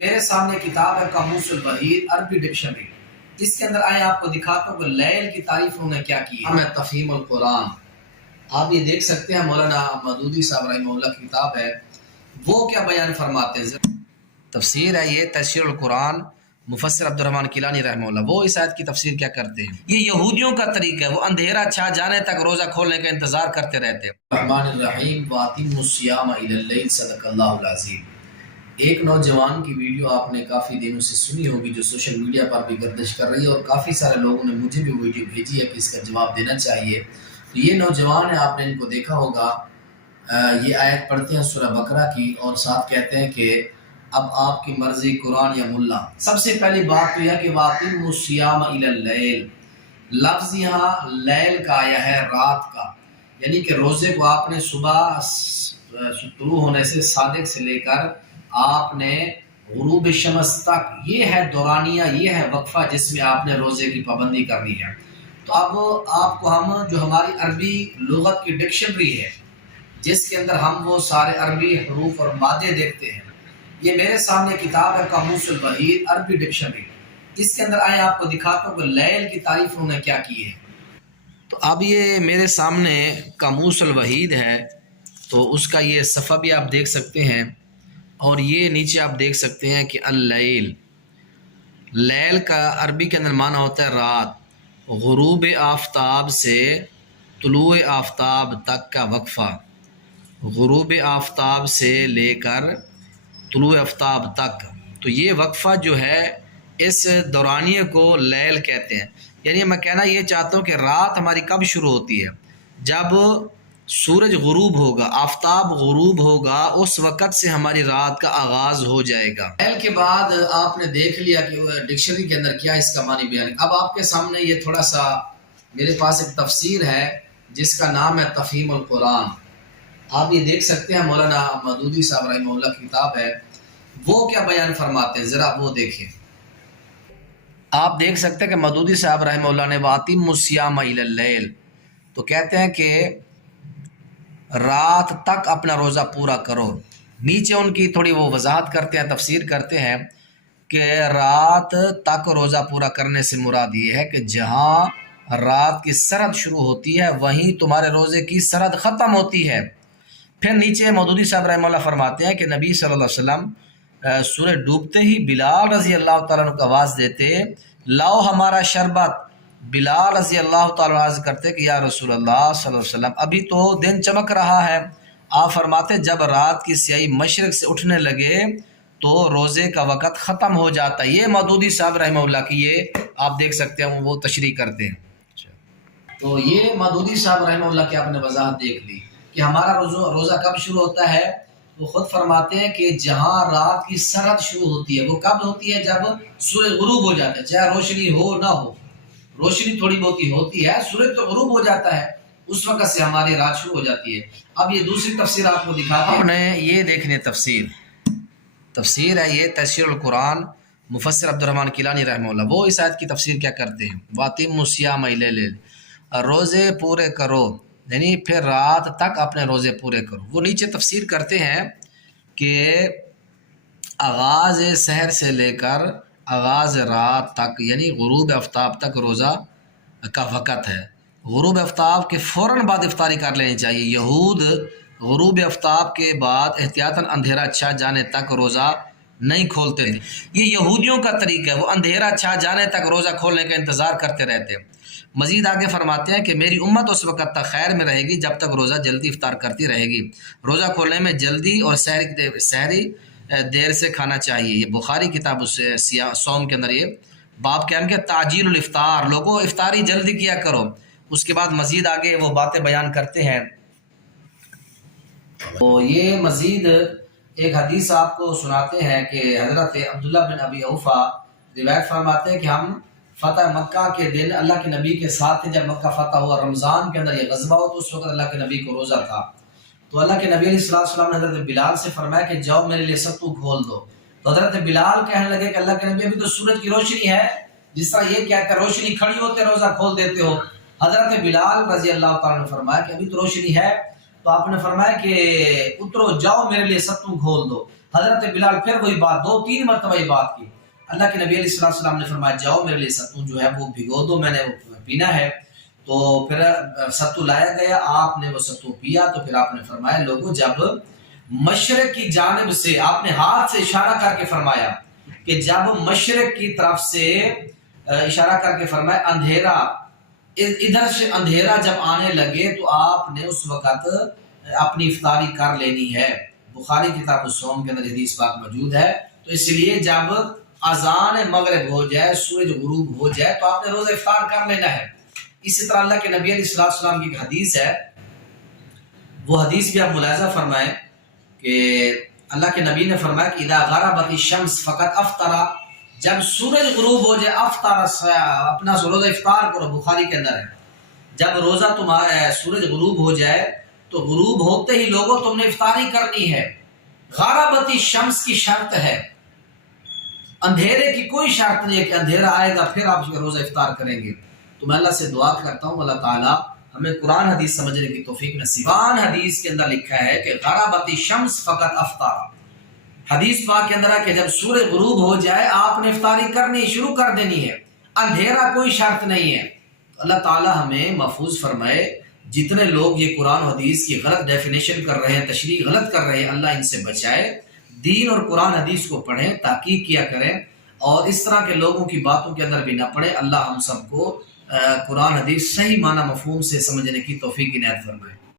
میرے سامنے کتاب ہے قاموس الوحید عربی ڈکشنری. اس کے اندر آئے آپ کو دکھاتا ہوں کہ لیل کی تعریف انہوں نے کیا کی ہے. تفہیم القرآن آپ یہ دیکھ سکتے ہیں، مولانا مودودی صاحب رحمہ اللہ کی کتاب ہے. وہ کیا بیان فرماتے ہیں؟ تفسیر ہے یہ تفسیر القرآن، مفسر عبد الرحمن کیلانی رحمہ اللہ. وہ اس آیت کی تفسیر کیا کرتے ہیں؟ یہ یہودیوں کا طریقہ ہے، وہ اندھیرا چھا جانے تک روزہ کھولنے کا انتظار کرتے رہتے ہیں. الرحمن الرحیم وَأَتِمُّوا الصِّيَامَ إِلَى اللَّيْلِ صدق اللہ العظیم. ایک نوجوان کی ویڈیو آپ نے کافی دنوں سے سنی ہوگی جو سوشل میڈیا پر بھی گردش کر رہی ہے، اور کافی سارے لوگوں نے مجھے بھی ویڈیو بھیجی ہے کہ اس کا جواب دینا چاہیے. تو یہ نوجوان ہے، آپ نے ان کو دیکھا ہوگا، یہ آیت پڑھتے ہیں سورہ بقرہ کی، اور ساتھ کہتے ہیں کہ اب آپ کی مرضی قرآن یا ملا. سب سے پہلی بات تو یہ کہ وَأَتِمُّوا الصِّيَامَ إِلَى اللَّيْلِ، لفظ یہاں لیل کا آیا ہے، رات کا، یعنی کہ روزے کو آپ نے صبح طلوع ہونے سے صادق سے لے کر آپ نے غروب شمس تک، یہ ہے دورانیہ، یہ ہے وقفہ جس میں آپ نے روزے کی پابندی کرنی ہے. تو اب آپ کو ہم جو ہماری عربی لغت کی ڈکشنری ہے جس کے اندر ہم وہ سارے عربی حروف اور مادے دیکھتے ہیں، یہ میرے سامنے کتاب ہے قاموس الوحید عربی ڈکشنری. اس کے اندر آئے آپ کو دکھاتا ہوں کہ لیل کی تعریف انہوں نے کیا کی ہے. تو اب یہ میرے سامنے قاموس الوحید ہے، تو اس کا یہ صفحہ بھی آپ دیکھ سکتے ہیں، اور یہ نیچے آپ دیکھ سکتے ہیں کہ اللیل، لیل کا عربی کے اندر معنی ہوتا ہے رات. غروب آفتاب سے طلوع آفتاب تک کا وقفہ، غروب آفتاب سے لے کر طلوع آفتاب تک، تو یہ وقفہ جو ہے اس دورانیے کو لیل کہتے ہیں. یعنی میں کہنا یہ چاہتا ہوں کہ رات ہماری کب شروع ہوتی ہے؟ جب سورج غروب ہوگا، آفتاب غروب ہوگا، اس وقت سے ہماری رات کا آغاز ہو جائے گا. لیل کے بعد آپ نے دیکھ لیا کہ ڈکشنری کے اندر کیا اس کا معنی بیان ہے. اب آپ کے سامنے یہ تھوڑا سا میرے پاس ایک تفسیر ہے جس کا نام ہے تفہیم القرآن. آپ یہ دیکھ سکتے ہیں، مولانا مودودی صاحب رحمہ اللہ کی کتاب ہے. وہ کیا بیان فرماتے ہیں ذرا وہ دیکھیں. آپ دیکھ سکتے ہیں کہ مودودی صاحب رحمہ اللہ نے وَأَتِمُّوا الصِّيَامَ إِلَى اللَّيْلِ، تو کہتے ہیں کہ رات تک اپنا روزہ پورا کرو. نیچے ان کی تھوڑی وہ وضاحت کرتے ہیں، تفسیر کرتے ہیں کہ رات تک روزہ پورا کرنے سے مراد یہ ہے کہ جہاں رات کی سرحد شروع ہوتی ہے وہیں تمہارے روزے کی سرحد ختم ہوتی ہے. پھر نیچے مودودی صاحب رحمہ اللہ فرماتے ہیں کہ نبی صلی اللہ علیہ وسلم سورج ڈوبتے ہی بلال رضی اللہ تعالیٰ عنہ کو آواز دیتے، لاؤ ہمارا شربت. بلال رضی اللہ تعالیٰ عنہ عرض کرتے کہ یا رسول اللہ صلی اللہ علیہ وسلم ابھی تو دن چمک رہا ہے. آپ فرماتے جب رات کی سیاہی مشرق سے اٹھنے لگے تو روزے کا وقت ختم ہو جاتا ہے. یہ مودودی صاحب رحمہ اللہ کی یہ آپ دیکھ سکتے ہیں وہ تشریح کرتے ہیں. تو یہ مودودی صاحب رحمہ اللہ کی آپ نے وضاحت دیکھ لی کہ ہمارا روزہ کب شروع ہوتا ہے. وہ خود فرماتے ہیں کہ جہاں رات کی سرحد شروع ہوتی ہے وہ کب ہوتی ہے؟ جب سورج غروب ہو جاتا ہے، چاہے روشنی ہو نہ ہو، روشنی تھوڑی بہت ہی ہوتی ہے، سورج تو غروب ہو جاتا ہے، اس وقت سے ہماری رات شروع ہو جاتی ہے. اب یہ دوسری تفسیر آپ کو دکھاتے ہیں. آپ نے یہ دیکھنے تفسیر ہے یہ تفسیر القرآن، مفسر عبد الرحمن کیلانی رحمہ اللہ. وہ اس آیت کی تفسیر کیا کرتے ہیں؟ وَأَتِمُّوا الصِّيَامَ إِلَى اللَّيْلِ، روزے پورے کرو، یعنی پھر رات تک اپنے روزے پورے کرو. وہ نیچے تفسیر کرتے ہیں کہ آغاز سحر سے لے کر آغاز رات تک، یعنی غروب آفتاب تک روزہ کا وقت ہے. غروب آفتاب کے فوراً بعد افطاری کر لینی چاہیے. یہود غروب آفتاب کے بعد احتیاطاً اندھیرا چھا جانے تک روزہ نہیں کھولتے تھے. یہ یہودیوں کا طریقہ ہے، وہ اندھیرا چھا جانے تک روزہ کھولنے کا انتظار کرتے رہتے ہیں. مزید آگے فرماتے ہیں کہ میری امت اس وقت تک خیر میں رہے گی جب تک روزہ جلدی افطار کرتی رہے گی. روزہ کھولنے میں جلدی اور سحری دیر سے کھانا چاہیے. یہ بخاری کتاب صوم کے اندر یہ باب قائم کہ تعجیل الافطار، لوگوں افطاری جلدی کیا کرو. اس کے بعد مزید آگے وہ باتیں بیان کرتے ہیں. تو یہ مزید ایک حدیث آپ کو سناتے ہیں کہ حضرت عبداللہ بن ابی اوفا روایت فرماتے ہیں کہ ہم فتح مکہ کے دن اللہ کے نبی کے ساتھ تھے. جب مکہ فتح ہوا رمضان کے اندر یہ غزوہ ہو، تو اس وقت اللہ کے نبی کو روزہ تھا. تو اللہ کے نبی علیہ السلام نے حضرت بلال سے فرمایا کہ جاؤ میرے لیے ستو کھول دو. تو حضرت بلال کہنے لگے کہ اللہ کے نبی ابھی تو سورج کی روشنی ہے، جس طرح یہ کہتا ہے روشنی کھڑی ہوتے روزہ کھول دیتے ہو. حضرت بلال رضی اللہ تعالیٰ نے فرمایا کہ ابھی تو روشنی ہے. تو آپ نے فرمایا کہ اترو، جاؤ میرے لیے ستو کھول دو. حضرت بلال پھر وہی بات 2-3 مرتبہ یہ بات کی. اللہ کے نبی علیہ السلام نے فرمایا جاؤ میرے لیے ستو جو ہے وہ بھگو دو، میں نے وہ پینا ہے. تو پھر ستو لایا گیا، آپ نے وہ ستو پیا. تو پھر آپ نے فرمایا لوگوں جب مشرق کی جانب سے، آپ نے ہاتھ سے اشارہ کر کے فرمایا کہ جب مشرق کی طرف سے اشارہ کر کے فرمایا اندھیرا، ادھر سے اندھیرا جب آنے لگے تو آپ نے اس وقت اپنی افطاری کر لینی ہے. بخاری کتاب الصوم کے اندر حدیث پاک موجود ہے. تو اس لیے جب اذان مغرب ہو جائے، سورج غروب ہو جائے تو آپ نے روزہ افطار کر لینا ہے. اسی طرح اللہ کے نبی علیہ السلام کی ایک حدیث ہے، وہ حدیث بھی آپ ملاحظہ فرمائیں کہ اللہ کے نبی نے فرمایا کہ اذا غربت الشمس فقط افطر، جب سورج غروب ہو جائے افطر، اپنا روزہ افطار کرو. بخاری کے اندر ہے جب روزہ تمہارا سورج غروب ہو جائے تو غروب ہوتے ہی لوگوں تم نے افطاری کرنی ہے. غربت الشمس کی شرط ہے، اندھیرے کی کوئی شرط نہیں ہے کہ اندھیرا آئے گا پھر آپ روزہ افطار کریں گے. تو میں اللہ سے دعا کرتا ہوں اللہ تعالیٰ ہمیں قرآن حدیث سمجھنے کی توفیق نصیب. قرآن حدیث کے اندر لکھا ہے کہ غربت الشمس فقط افطر، حدیث پاک کے اندر ہے کہ جب سورج غروب ہو جائے آپ نے افطاری کرنی شروع کر دینی ہے، اندھیرا کوئی شرط نہیں ہے. اللہ تعالیٰ ہمیں محفوظ فرمائے. جتنے لوگ یہ قرآن حدیث کی غلط ڈیفینیشن کر رہے ہیں، تشریح غلط کر رہے ہیں، اللہ ان سے بچائے. دین اور قرآن حدیث کو پڑھیں، تحقیق کیا کریں اور اس طرح کے لوگوں کی باتوں کے اندر بھی نہ پڑے. اللہ ہم سب کو قرآن حدیث صحیح معنی مفہوم سے سمجھنے کی توفیق عنایت فرمائے.